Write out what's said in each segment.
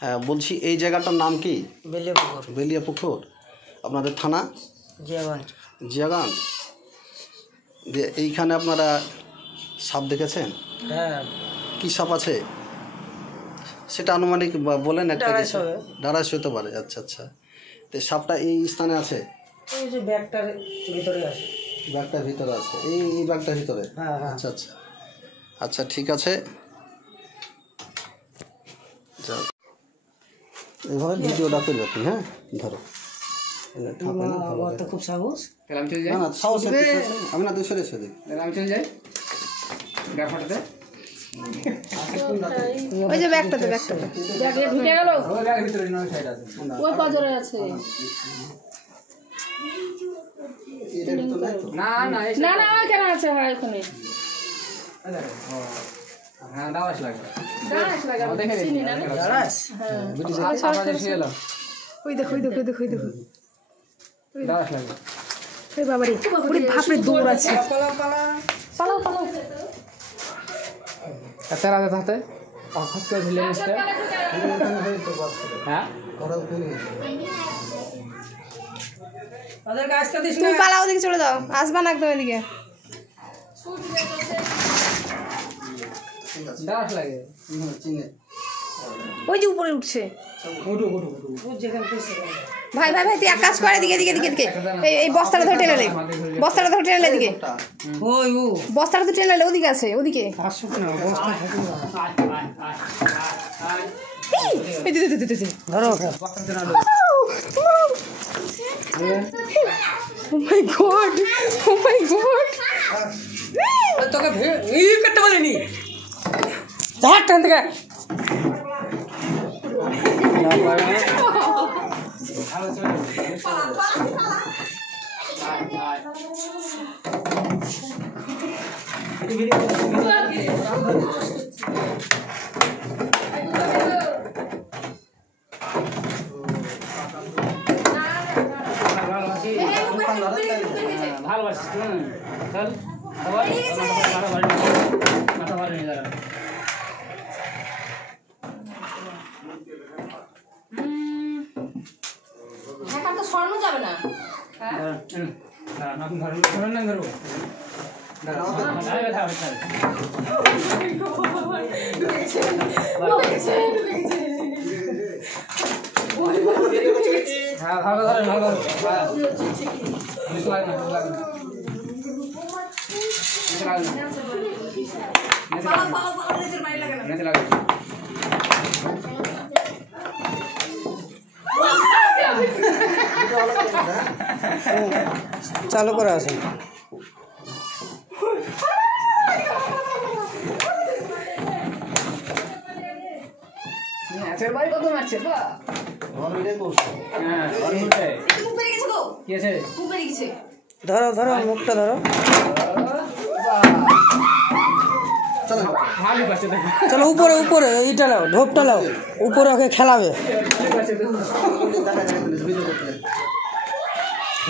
হ্যাঁ বলছি এই জায়গাটার নাম কি? বেলিয়াপুকুর। বেলিয়াপুকুর। আপনাদের থানা? জিয়াগঞ্জ। জিয়াগঞ্জ। যে এইখানে আপনারা সাপ দেখেছেন? হ্যাঁ। কি সাপ আছে সেটা আনুমানিক বলেন একটা? ডারাস হতে পারে। আচ্ছা আচ্ছা। তো সাপটা এই স্থানে আছে? এই যে ব্যাগটার ভিতরে আছে। ব্যাগটার ভিতরে আছে? এই ব্যাগটার ভিতরে? হ্যাঁ হ্যাঁ। আচ্ছা আচ্ছা আচ্ছা ঠিক আছে। এভাবে ভিডিওটা করবে আপনি। হ্যাঁ ধরো। খুব সাহস। না না সাহস আমি না দুশো রেসে দিই। আমি চলে যাই ব্যাগ ফাটাতে। ওই যে ব্যাগটাতে ব্যাগে ঢুকে গেল। ওই ব্যাগের ভিতরে নয় সাইড আছে। ওই পাজরে আছে। না না না না কেন আছে? হ্যাঁ এখানে। হ্যাঁ দাওয়াস লাগে। দাঁড়াস লাগা দেখে চিনি না। দাঁড়াস। হ্যাঁ আপনাদের শুয়ে এলাম। ওই দেখো ওই দেখো ওই দেখো ওই দেখো। দাওয়াস লাগে। এই বাবারে ওরে বাপরে দৌড় আছে। পালাও পালাও। পালাও পালাও। এত রাতে থাকতে অফাত করে দিলেন মিস্টার। হ্যাঁ তাদের কাজটা দিস না। তুমি পালাও, ওদিকে চলে যাও, আসবা না একদম এদিকে। দাওয়াস লাগে। ওই যে উপরে উঠছে। উঠু উঠু উঠু। যেখানে পেয়েছে ভাই ভাই ভাই তুই এক কাজ করে এদিকে এদিকে এদিকে এদিকে। এই বস্তাটা ধরে টেনে নে। বস্তাটা ধরে টেনে নে এদিকে। ওই ও বস্তাটা তো টেনে নে, ওদিকে আছে ওদিকে। আসো না বস্তা থাকে না। এই দে দে দে দে। ধরো ওকে। ও মাই গড, ও মাই গড। তোকে ই করতে বলিনি। ধার টান থেকে। না পারে না। ভালোবাসিস চল আবার মাথা ভালো নিয়ে যারা। এখন তো সরানো যাবে না। ধরুন না ধরো। হ্যাঁ ভালো ধরেন ভালো ধরো। চালু করে আসুন। বাড়ি কত মারছে বা? হ্যাঁ কি আছে? ধরো ধরো মুখটা ধরো। ভালো পাচ্ছে দেখো। চলো উপরে উপরে এইটা লাও, ঢোপটা লাও, উপরে ওকে খেলাবে।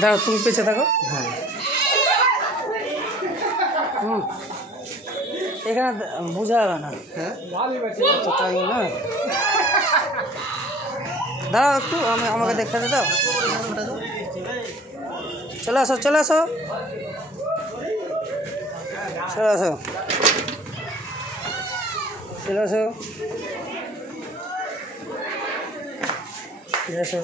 দাঁড়াও তুমি পেছে থাকো। এখানে বোঝা যাবে না। তো তাই না, দাঁড়াও একটু আমাকে দেখাতে দাও। চলে আসো চলে আসো চলে আসো চলে আসো চলে আসো।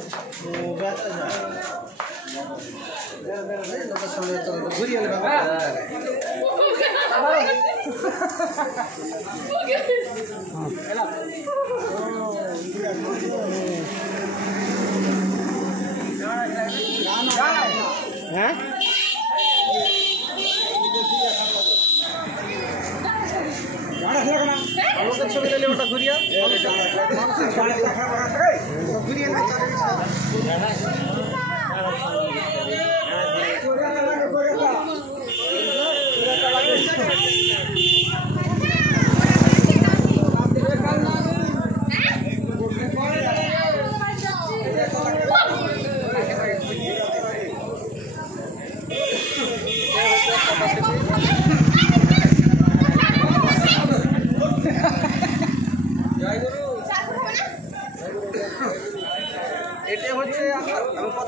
হ্যাঁ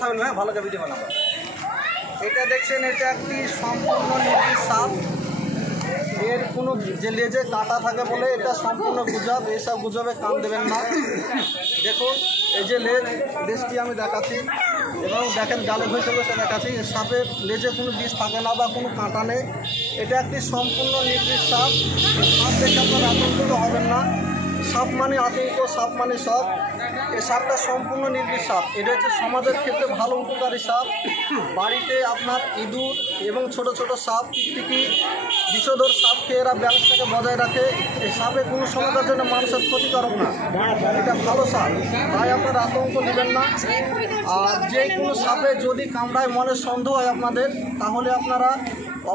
বলবেন, হ্যাঁ ভালো করে ভিডিও বানাবো। এটা দেখছেন, এটা একটি সম্পূর্ণ নির্বিষ সাপ। এর কোনো যে লেজে কাটা থাকে বলে এটা সম্পূর্ণ গুজব, এইসব গুজবে কান দেবেন না। দেখুন এই যে লেজটি আমি দেখাচ্ছি এবং দেখেন গালে ঘষে ঘষে দেখাচ্ছি, সাপের লেজে কোনো বিষ থাকে না বা কোনো কাঁটা নেই। এটা একটি সম্পূর্ণ নির্বিষ সাপ। সাপ দেখে আপনারা আতঙ্কিত হবেন না। সাপ মানে আতঙ্ক, সাপ মানে সব। এই সাপটা সম্পূর্ণ নির্বিষ সাপ। এটা হচ্ছে সমাজের ক্ষেত্রে ভালো উপকারী সাপ। বাড়িতে আপনার ইঁদুর এবং ছোট ছোট সাপ, টিকটিকি, বিষধর সাপকে এরা ব্যালেন্সটাকে বজায় রাখে। এই সাপে কোনো সমাজের জন্য মানুষের ক্ষতিকারক না, এটা ভালো সাপ, তাই আপনারা আতঙ্ক নেবেন না। আর যে কোনো সাপে যদি কামড়ায় মনে সন্দেহ হয় আপনাদের, তাহলে আপনারা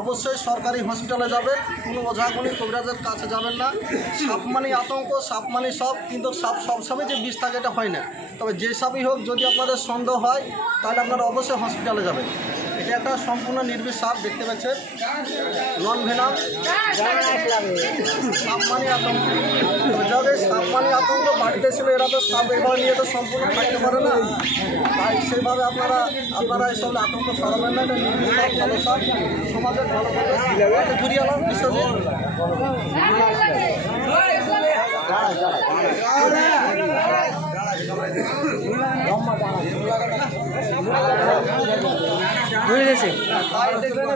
অবশ্যই সরকারি হসপিটালে যাবেন, কোনো ওঝাগুনি কবিরাজের কাছে যাবেন না। সাপ মানে আতঙ্ক, সাপ মানে সব, কিন্তু সাপ সবসময় যে বিষ থাকে এটা হয় না। তবে যে সাপই হোক, যদি আপনাদের সন্দেহ হয় তাহলে আপনারা অবশ্যই হসপিটালে যাবেন। এটা একটা সম্পূর্ণ নির্বিষ সাপ, দেখতে পাচ্ছেন, নন ভেনাম। সাপ মানে আতঙ্ক, যাদের সাপ মানে আতঙ্ক বাড়িতে ছিল, এরা তো সাপ এবার নিয়ে তো সম্পূর্ণ থাকতে পারে না। তাই সেইভাবে আপনারা এসব আতঙ্ক ছড়াবেন না। এটা নির্বিষ সাপ, ভালো সাপ, সমাজের ভালো ভালো ঘুরিয়ে আলাম বিশ্বজিৎ।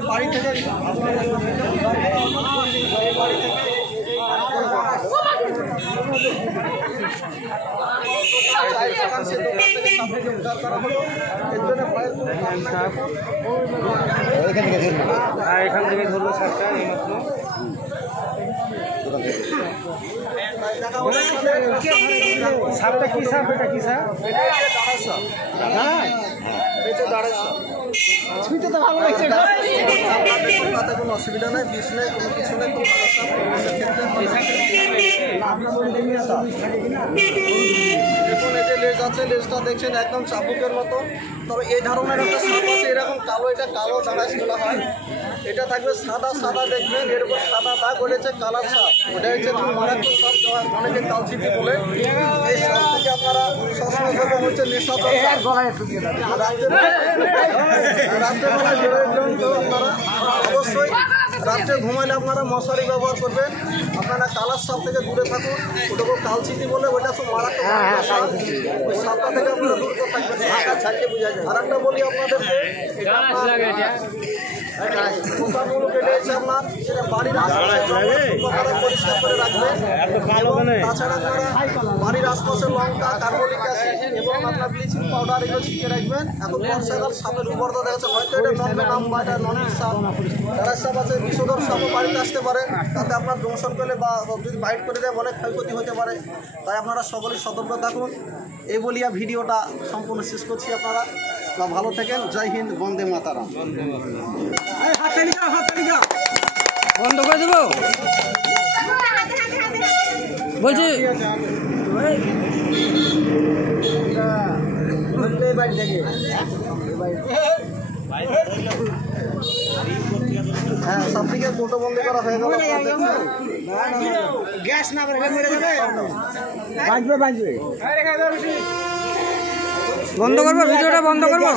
বাড়ি থেকে এখান থেকে ধরলো সাপটা এইমাত্র। সাপটা কি সাপ? এটা কি সাপ? ছুঁতে তো ভালো লাগছে। তাতে কোনো অসুবিধা নেই, বিষ নেই, কোনো কিছু নেই, কোনো দেখুন এই যে লেজ আছে, লেজটা দেখছেন একদম চাবুকের মতো। তবে এই ধরনের একটা সাপ আছে এরকম কালো, এটা কালো দাঁড়াইশ বলা হয়। এটা থাকবে সাদা সাদা, দেখবেন এর উপর সাদা দাগ উঠেছে, কালার সাপ। ওটা হচ্ছে মারাত্মক সাপ, অনেকে কালচিটি বলে। এই সাপ থেকে আপনারা সবসময় করবেন হচ্ছে নেশাচর সাপ। রাত্রেবেলায় বেরোবেন তো আপনারা অবশ্যই রাত্রে ঘুমাইলে আপনারা মশারি ব্যবহার করবেন। আপনারা কালার সাপ থেকে দূরে থাকুন, ওটাকে কালচিটি বলে, ওটা খুব মারাত্মক সাপ। ওই সাপটা থেকে আপনারা দূর করে থাকবেন। আর একটা বলি আপনাদেরকে, পোকাগুলো কেটে এসে আপনার সেটা বাড়ির আশপাশে পরিষ্কার করে রাখবেন। তাছাড়া আপনারা বাড়ির আশপাশে লঙ্কা, কার্বলিক অ্যাসিড এবং আপনার ব্লিচিং পাউডার এগুলো ছিটিয়ে রাখবেন। এখন বর্ষাকাল, সাপের উর্বরতা দেখা যাচ্ছে, হয়তো এটা নন ভেনাম বা এটা নন বিষ সাপ। যারা সাপ আছে বিষধর সাপও বাড়িতে আসতে পারে, তাতে আপনার দংশন করলে বা যদি বাইট করে দেয় অনেক ক্ষয়ক্ষতি হতে পারে। তাই আপনারা সকলেই সতর্ক থাকুন। এই বলিয়া ভিডিওটা সম্পূর্ণ শেষ করছি। আপনারা ভালো থাকেন। জয় হিন্দ, বন্দে মাতারাম। বন্ধ করে দেবো বলছি। হ্যাঁ, সব দিকে দুটো বন্ধ করা হয়ে গেল। গ্যাস না বাজবে বাজবে। বন্ধ করবো, ভিডিওটা বন্ধ করবো।